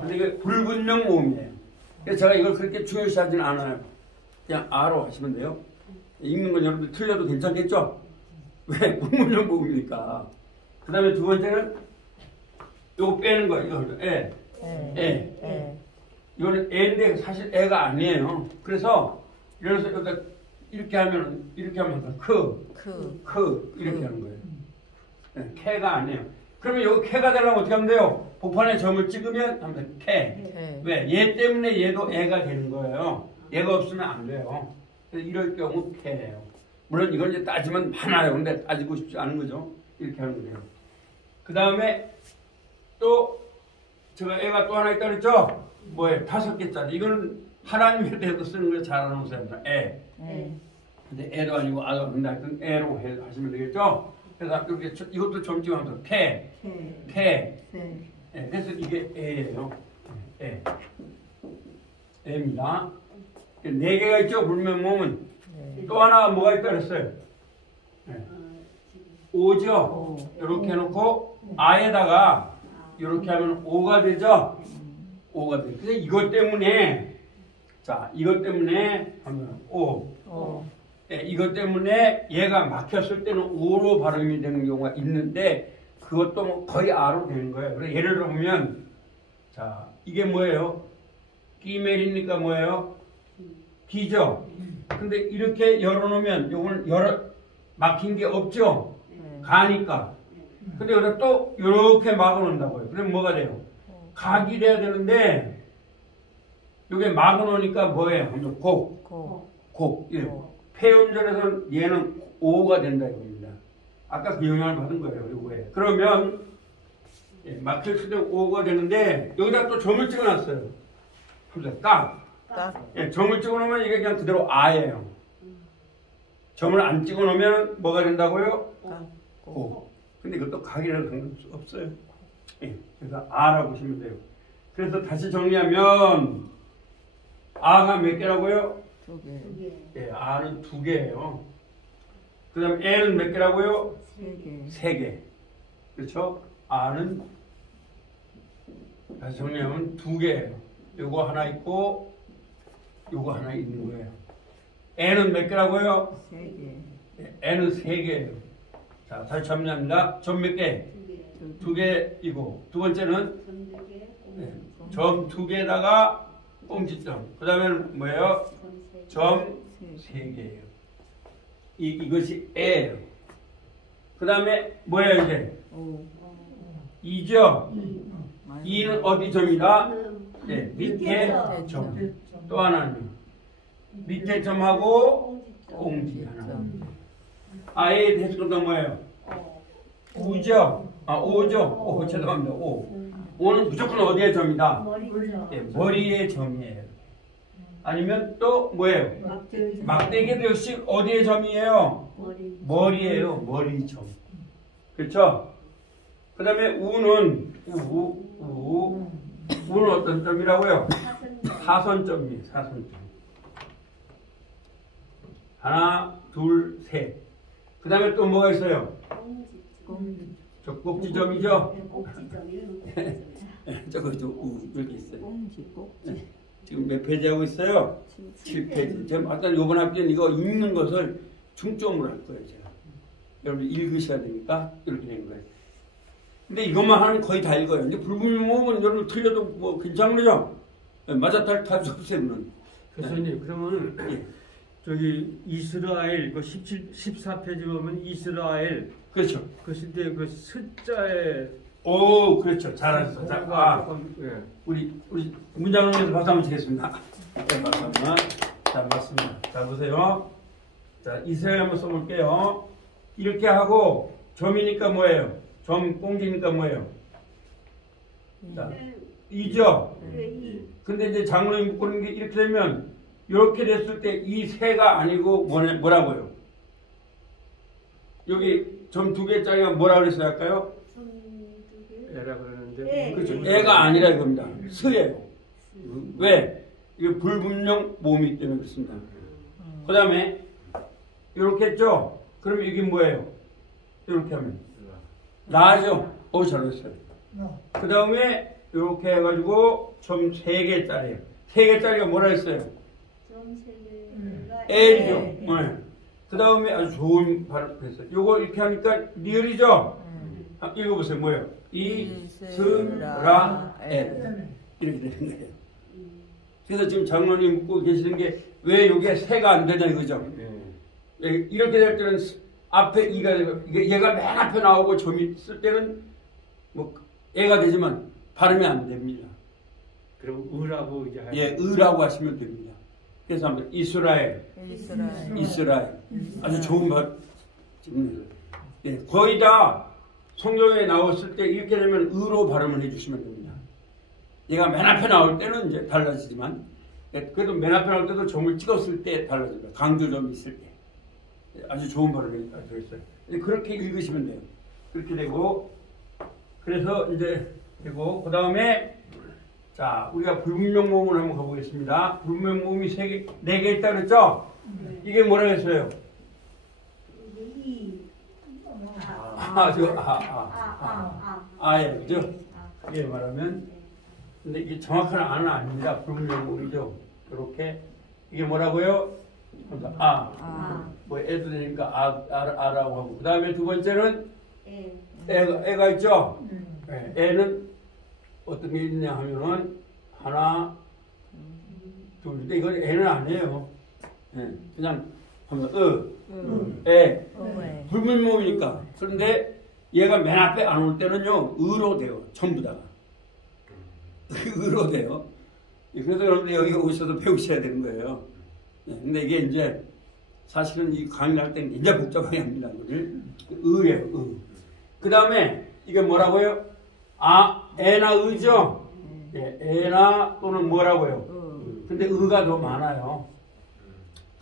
근데 이게 불분명 모음이에요. 그래서 제가 이걸 그렇게 중요시하지는 않아요. 그냥 아로 하시면 돼요. 읽는 건 여러분들 틀려도 괜찮겠죠? 왜? 불분명 모음이니까. 그 다음에 두 번째는 요거 빼는 거예요. 이거 애. 이거는 애인데 사실 애가 아니에요. 그래서 이래서 여기다 이렇게 하면 이렇게 이렇게 하는 거예요. 네, 캐가 아니에요. 그러면 여기 캐가 되려면 어떻게 하면 돼요? 복판에 점을 찍으면 하면 캐. 왜? 얘 때문에 얘도 애가 되는 거예요. 얘가 없으면 안 돼요. 그래서 이럴 경우 캐예요. 물론 이걸 이제 따지면 많아요. 근데 따지고 싶지 않은 거죠. 이렇게 하는 거예요. 그 다음에 또 제가 애가 또 하나 있다 그랬죠? 뭐예요? 5개짜리. 이거는 하나님에 대해서 쓰는 걸 잘 아는 사람입니다. 애. 근데 애도 아니고 아도 아닌데 하여튼 애로 하시면 되겠죠? 그래서 이렇게 이것도 점찍으면서 캐. 그래서 이게 애예요. 애입니다. 4개가 있죠? 불면 몸은. 또 하나 뭐가 있다 그랬어요? 오죠? 이렇게 해놓고 아에다가 이렇게 하면 오가 되죠? 오가 돼요. 그래서 이것 때문에 하면 오. 이것 때문에 얘가 막혔을 때는 오로 발음이 되는 경우가 있는데 그것도 거의 아로 되는 거예요. 그래서 예를 들어보면 이게 뭐예요? 끼멜이니까 뭐예요? 기죠? 근데 이렇게 열어놓으면 요걸 막힌 게 없죠? 가니까. 근데 여기다 또 이렇게 막아놓는다고요. 그럼 뭐가 돼요? 각이 돼야 되는데 이게 막아놓으니까 뭐예요? 곡. 폐음절에서는 얘는 오가 된다 이겁니다. 아까 그 영향을 받은 거예요. 요거에. 그러면 막힐 때 오가 되는데 여기다 또 점을 찍어놨어요. 딱. 점을 찍어놓으면 이게 그냥 그대로 아예요. 점을 안 찍어놓으면 뭐가 된다고요? 고. 근데 이것도 각이라는 상관없어요. 없어요. 그래서 아라고 보시면 돼요. 그래서 다시 정리하면 아가 몇 개라고요? 2개. 아는 2개예요. 그 다음 애는 몇 개라고요? 3개. 그렇죠? 아는 다시 정리하면 2개예요. 요거 하나 있고 요거 하나 있는 거예요. 애는 몇 개라고요? 3개. 애는 3개예요. 자, 다시 정리합니다. 점 몇 개? 2개이고 두 번째는 점 2개에다가 꽁지점. 그 다음에는 뭐예요? 점 3개예요. 이것이 애예요. 그 다음에 뭐예요 이제? 2죠? 2는 어디 점이다? 밑에 점. 또 하나는 밑에 점하고 꽁지 하나. 아예 해석은 뭐예요? 5죠? 5죠? 죄송합니다. 5는 무조건 어디의 점이다? 머리의 점이에요. 아니면 또 뭐예요? 막대기도 역시 어디의 점이에요? 머리예요. 머리 점. 그렇죠? 그 다음에 우는 우는 어떤 점이라고요? 사선점. 사선점이에요. 사선점. 하나, 둘, 셋. 그 다음에 또 뭐가 있어요? 꼭지점. 저 꼭지점이죠? 네, 꼭지점. 이런 꼭지점. 저거 여기 있어요. 꼭지. 지금 몇 페이지 하고 있어요? 7페이지. 제가 아까 이번 학기는 이거 읽는 것을 중점으로 할 거예요, 제가. 여러분 읽으셔야 되니까 이렇게 된 거예요. 근데 이것만 하면 거의 다 읽어요. 근데 불분명은 여러분 틀려도 뭐 괜찮은 거죠? 맞아 탈수 없어요, 는 교수님, 그러면 저기 이스라엘 그 14페이지 보면 이스라엘 그렇죠. 그실 때 그 숫자에 오, 그렇죠. 잘하셨어요. 자, 조금 예. 우리 문장을 위해서 박수 한번 치겠습니다. 네, 박수 한번. 자, 맞습니다. 자, 보세요. 자, 이스라엘 한번 써볼게요. 이렇게 하고 점이니까 뭐예요? 점 꽁지니까 뭐예요? 자, 이죠. 이. 근데 이제 장로님 묶는 게 이렇게 되면 이렇게 됐을 때 이 세가 아니고 뭐라고요? 여기 점 2개짜리가 뭐라 그랬어야 할까요? 애라 그러는데 네. 그렇죠. 애가 아니라 이겁니다. 스예요. 왜? 이게 불분명 모음이기 때문에 그렇습니다. 그 다음에 이렇게 했죠? 그럼 이게 뭐예요? 이렇게 하면 나죠? 잘했어요. 그 다음에 이렇게 해가지고 점 3개짜리예요. 3개짜리가 뭐라 했어요? 점 3개가 L이죠. 네. 그 다음에 아주 좋은 발음 했어요. 요거 이렇게 하니까 리을이죠? 읽어보세요. 뭐예요? 이스라엘. 이렇게 되는 거예요. 그래서 지금 장로님 묻고 계시는 게 왜 이게 세가 안 되냐 이거죠? 이렇게 될 때는 앞에 이가 되고 얘가 맨 앞에 나오고 점이 쓸 때는 뭐 애가 되지만 발음이 안 됩니다. 그럼 의라고 이제 예, 의라고 하시면 됩니다. 그래서 한번 이스라엘. 아주 좋은 말. 예, 거의 다 성경에 나왔을 때 이렇게 되면 의로 발음을 해주시면 됩니다. 얘가 맨 앞에 나올 때는 이제 달라지지만, 그래도 맨 앞에 나올 때도 점을 찍었을 때 달라집니다. 강조점이 있을 때. 아주 좋은 발음이 되겠어요. 그렇게 읽으시면 돼요. 그렇게 되고, 그래서 이제 되고, 그 다음에, 자, 우리가 불분명 모음을 한번 가보겠습니다. 불분명 모음이 4개 있다 그랬죠? 이게 뭐라 했어요? 아예, 그죠? 그게 말하면, 근데 이게 정확한 아는 아닙니다. 불분명 모음이죠. 이렇게. 이게 뭐라고요? 뭐 애도 되니까 아라고 하고. 그 다음에 두 번째는 애가 있죠? 애는 어떤 게 있냐 하면은 하나, 둘. 근데 이건 애는 아니에요. 그냥 하면 불분 모음이니까. 그런데 얘가 맨 앞에 안 올 때는요 의로 돼요. 전부 다가. 의로 돼요. 그래서 여러분들 여기 오셔서 배우셔야 되는 거예요. 근데 이게 이제 사실은 이 강의를 할 때는 굉장히 복잡하게 합니다. 의예요. 그 다음에 이게 뭐라고요? 애나 의죠? 애나 또는 뭐라고요? 근데 의가 더 많아요.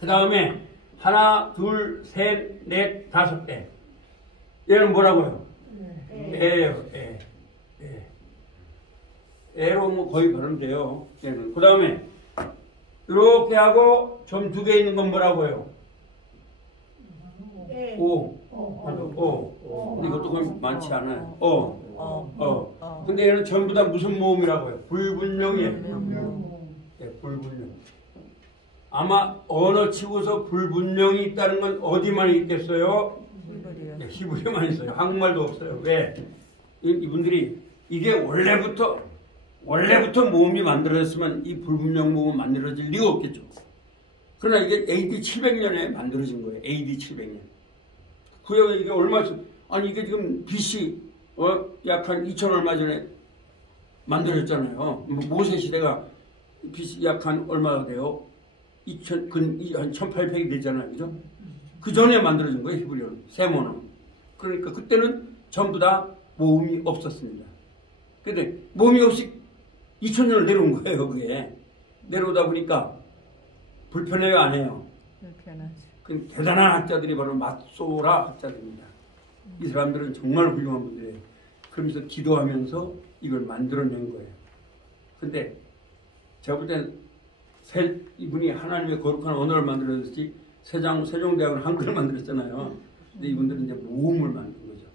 그 다음에 하나, 둘, 셋, 넷, 5대. 얘는 뭐라고요? 애예요. 애로 뭐 거의 발음돼요. 얘는. 그 다음에 이렇게 하고 점 2개 있는 건 뭐라고요? 오. 근데 이것도 거의 많지 않아요. 근데 얘는 전부 다 무슨 모음이라고요? 불분명이에요. 불분명. 아마 언어 치고서 불분명이 있다는 건 어디만 있겠어요? 히브리만 있어요. 한국말도 없어요. 왜? 이분들이 이게 원래부터 모음이 만들어졌으면 이 불분명 모음은 만들어질 리가 없겠죠. 그러나 이게 AD 700년에 만들어진 거예요. AD 700년. 그게 이게 아니 이게 지금 BC 약 한 2000 얼마 전에 만들어졌잖아요. 모세 시대가 BC 약 한 얼마가 돼요? 한 1800이 되잖아요. 그죠? 그 전에 만들어진 거예요. 히브리어는. 세모는. 그러니까 그때는 전부 다 모음이 없었습니다. 근데 모음이 없이 2000년을 내려온 거예요. 그게. 내려오다 보니까 불편해요, 안 해요? 불편하죠. 그 대단한 학자들이 바로 맛소라 학자들입니다. 이 사람들은 정말 훌륭한 분들이에요. 그러면서 기도하면서 이걸 만들어낸 거예요. 근데 제가 볼 땐 이분이 하나님의 거룩한 언어를 만들었지 세종대왕은 한글을 만들었잖아요. 근데 이분들은 이제 모음을 만든 거죠.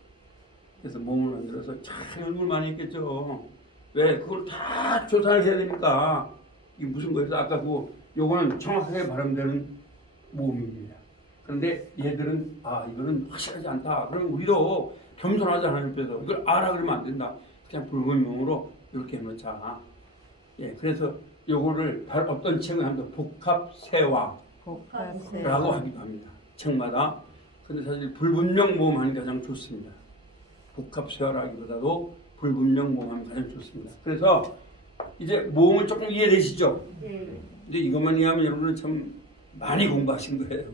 그래서 모음을 만들어서 참 연구를 많이 했겠죠. 왜? 그걸 다 조사를 해야 되니까. 이게 무슨 거예요? 아까 요거는 정확하게 발음되는 모음입니다. 그런데 얘들은 이거는 확실하지 않다. 그러면 우리도 겸손하지 하나님께서 이걸 알아 그러면 안 된다. 그냥 붉은 용으로 이렇게 해놓자. 예, 그래서 요거를 어떤 책을 하면 복합세화라고 하기도 합니다. 책마다. 근데 사실 불분명 모음하는 게 가장 좋습니다. 복합세화라기보다도 불분명 모음하면 가장 좋습니다. 그래서 이제 모음을 조금 이해되시죠? 네. 근데 이것만 이해하면 여러분은 참 많이 공부하신 거예요.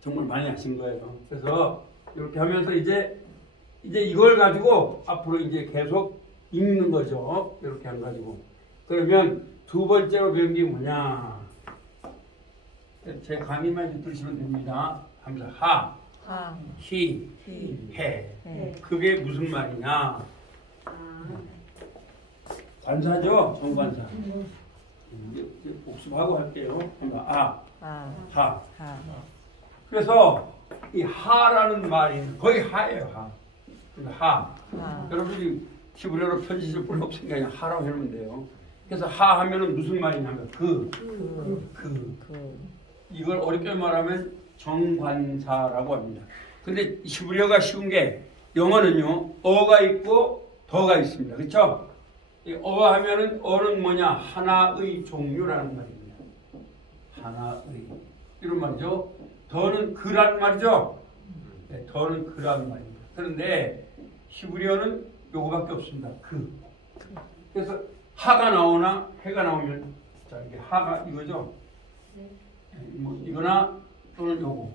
정말 많이 하신 거예요. 그래서 이렇게 하면서 이제 이걸 가지고 앞으로 이제 계속 읽는 거죠. 이렇게 한 가지고. 그러면 두 번째로 배운 게 뭐냐? 제 강의만 들으시면 됩니다. 하면서 히, 해. 그게 무슨 말이냐? 관사죠, 정관사. 이제 복습하고 할게요. 하. 그래서 이 하라는 말이 거의 하예요, 하. 그래서 여러분이 히브리어로 편지실 필요 없으니까 그냥 하라고 해놓으면 돼요. 그래서 하 하면은 무슨 말이냐면 이걸 어렵게 말하면 정관사라고 합니다. 근데 히브리어가 쉬운 게 영어는요, 어가 있고 더가 있습니다. 그렇죠? 어 하면은 어는 뭐냐? 하나의 종류라는 말입니다. 하나의 이런 말이죠. 더는 그라는 말이죠. 네, 더는 그라는 말입니다. 그런데 히브리어는 요거밖에 없습니다. 그래서 하가 나오나 해가 나오면 자 이게 하가 이거죠. 뭐 이거나 또는 요거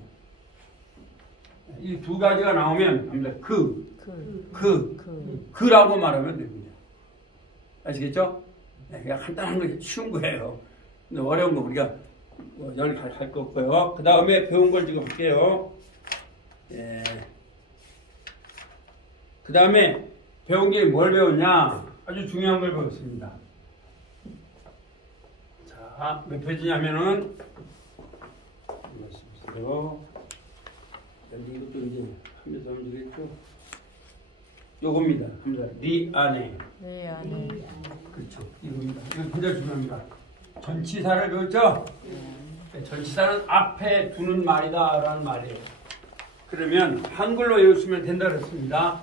이 두 가지가 나오면 합니다. 그라고 말하면 됩니다. 아시겠죠? 네, 간단한 거 쉬운 거예요. 근데 어려운 거 우리가 여기 할 거 없고요. 그 다음에 배운 걸 지금 할게요. 예. 그 다음에 배운 게 뭘 배웠냐? 아주 중요한 걸 배웠습니다. 자, 몇 페이지냐면은 말씀하세요. 이것도 이제 하면서 하면 되겠죠? 요겁니다. 리 안에. 그렇죠. 이겁니다. 이거 굉장히 중요합니다. 전치사를 배웠죠? 네, 전치사는 앞에 두는 말이다라는 말이에요. 그러면 한글로 외우시면 된다 그랬습니다.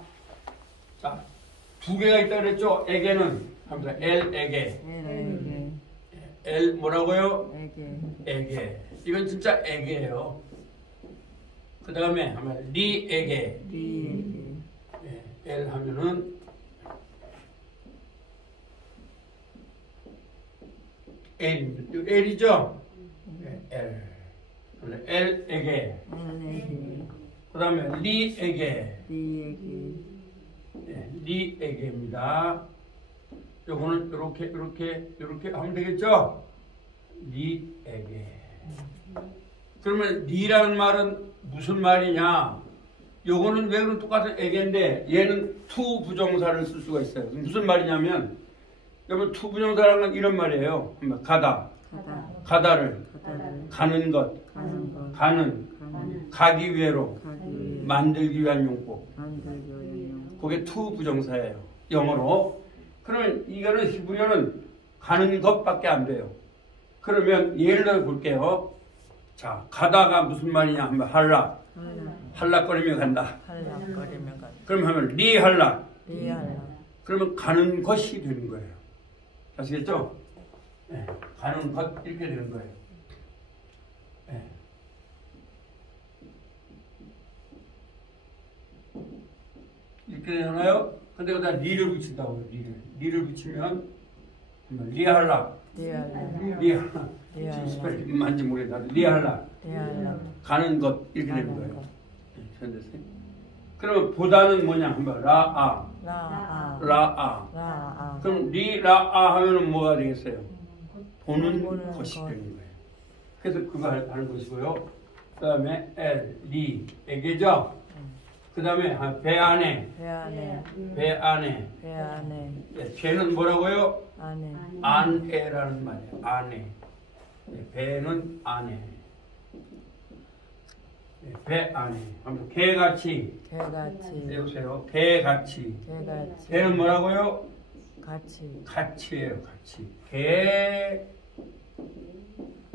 자, 두 개가 있다 그랬죠? 에게는 합니다. 에게. 엘 뭐라고요? 에게. 이건 진짜 에게예요. 그 다음에 하면 리에게. 엘 하면은 L입니다. L이죠? L. L에게. 그 다음에 리에게. 리에게입니다. 요거는 이렇게 하면 되겠죠? 리에게. 그러면 리라는 말은 무슨 말이냐? 요거는 외우는 똑같은 에게인데 얘는 투 부정사를 쓸 수가 있어요. 무슨 말이냐면 여러분 투 부정사라는 건 이런 말이에요. 가다를 가는 것, 가기 위해로, 만들기 위한 용법. 그게 투 부정사예요. 영어로. 그러면 이거는 히브리어는 가는 것밖에 안 돼요. 그러면 예를 들어 볼게요. 자, 가다가 무슨 말이냐 하면 할락거리며 간다. 그럼 하면 리할락. 그러면 가는 것이 되는 거예요. 아시겠죠? 네, 가는 것 이렇게 되는 거예요. 네. 이렇게 되나요? 근데 여기다 리를 붙인다고요. 리를 붙이면 리할락. 지금 스펠링 맞는지 모르겠는데 리할락. 가는 것 이렇게 되는 거예요. 현대생. 그러면 보다는 뭐냐? 한번 라아. 그럼 리라아 하면은 뭐가 되겠어요? 보는 것이 되는 거예요. 그래서 그거 하는 것이고요. 그 다음에 엘, 리, 에게죠? 그 다음에 배 안에. 배 안에, 배 안에. 배 안에, 네, 배는 뭐라고요? 안에, 안에라는 말이에요. 안에. 네, 배는 안에. 네, 배 안에. 한번 개같이. 개같이, 해보세요. 개같이. 개같이, 배는 뭐라고요? 같이, 같이예요. 같이. 개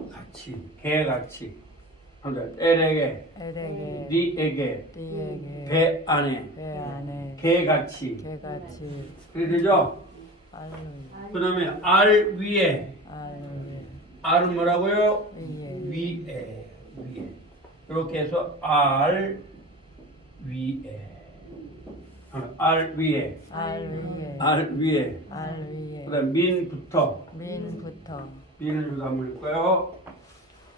같이. 개같이. 한번 엘에게. 엘에게, 니에게. 띠에게, 배 안에. 배 안에, 개같이. 개같이, 그래 되죠? 알, 그 다음에 알 위에. 알, 알은 뭐라고요? 위에, 위에. 위에. 이렇게 해서 알 위에. 알 위에. 알 위에, 알 위에. 알 위에, 그 다음 민부터. 민부터, 민은 여기다 물고요.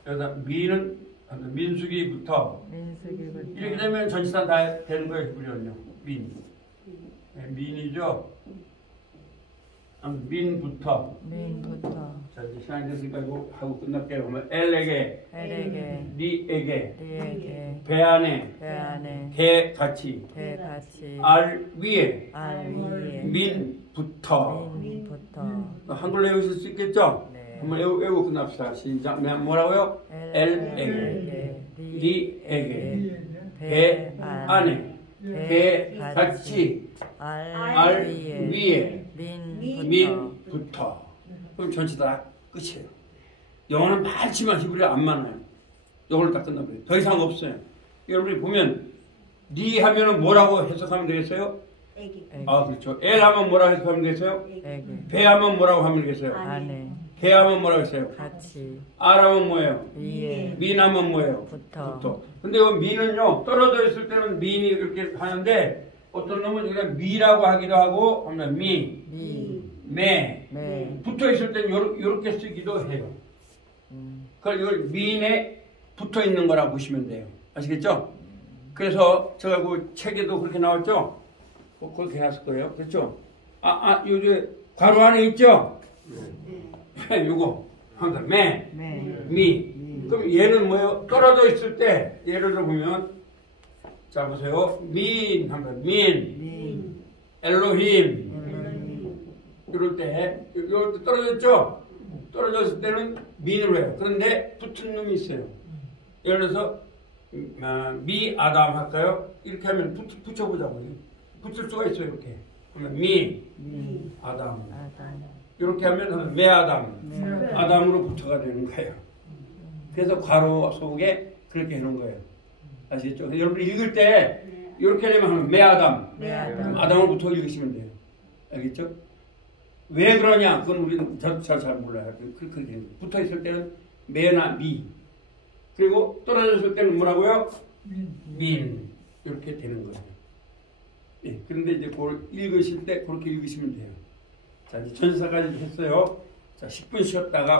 여기다 민은 민수기부터. 민수기부터, 이렇게 되면 전치사 다 되는 거예요. 히브리어는요. 민. 네, 민이죠. 민부터. 민부터, 자, 이제 시간이 됐으니까 이거 하고 끝날게요. 그러면 엘에게, 엘에게, 니에게, 띠에게, 배 안에, 배 안에, 개같이, 개같이, 알 위에, 알 위에, 민부터. 민부터, 한글로 외우실 수 있겠죠? 네. 한번 외우고 끝납시다. 시작. 뭐라고요? 엘에게, 엘에게, 니에게, 배 배 안에, 개같이, 알 위에, 민부터. 그럼 전체 다 끝이에요. 영어는 많지만 히브리어 안 많아요. 영어로 다 끝나버려요. 더 이상 없어요. 여러분이 보면 니 하면은 뭐라고 해석하면 되겠어요? 애기. 아 그렇죠. 엘 하면 뭐라고 해석하면 되겠어요? 에게, 배 하면 뭐라고 하면 되겠어요? 안에, 개 하면 뭐라고 했어요? 같이, 알 하면 뭐예요? 위에, 민 하면 뭐예요? 부터, 근데 이 민은요 떨어져 있을 때는 민이 이렇게 하는데 어떤 놈은 여기다 미라고 하기도 하고 하면 미, 매, 매, 붙어 있을 때는 요렇게 쓰기도 해요. 그걸 이걸 민에 붙어 있는 거라고 보시면 돼요. 아시겠죠? 그래서 제가 그 책에도 그렇게 나왔죠? 그렇게 해놨을 거예요. 그렇죠? 요즘 괄호 안에 있죠? 요거 항상 매, 미. 그럼 얘는 뭐예요? 떨어져 있을 때 예를 들어 보면 자 보세요. 민 하면 민, 엘로힘 이럴 때 떨어졌죠? 떨어졌을 때는 민으로 해요. 그런데 붙은 놈이 있어요. 예를 들어서 미 아담 할까요? 이렇게 하면 붙여보자고요. 붙을 수가 있어요. 이렇게 하면 미 아담 아담, 이렇게 하면 매 아담 아담으로 붙어가 되는 거예요. 그래서 괄호 속에 그렇게 해놓은 거예요. 아시겠죠? 여러분 읽을 때 이렇게 되면 매 아담 아담으로 붙어 읽으시면 돼요. 알겠죠? 왜 그러냐? 그건 우리는 잘 몰라요. 그렇게 붙어 있을 때는 매나 미. 그리고 떨어졌을 때는 뭐라고요? 민. 이렇게 되는 거예요. 예, 그런데 이제 그걸 읽으실 때 그렇게 읽으시면 돼요. 자, 이제 전사까지 했어요. 자, 10분 쉬었다가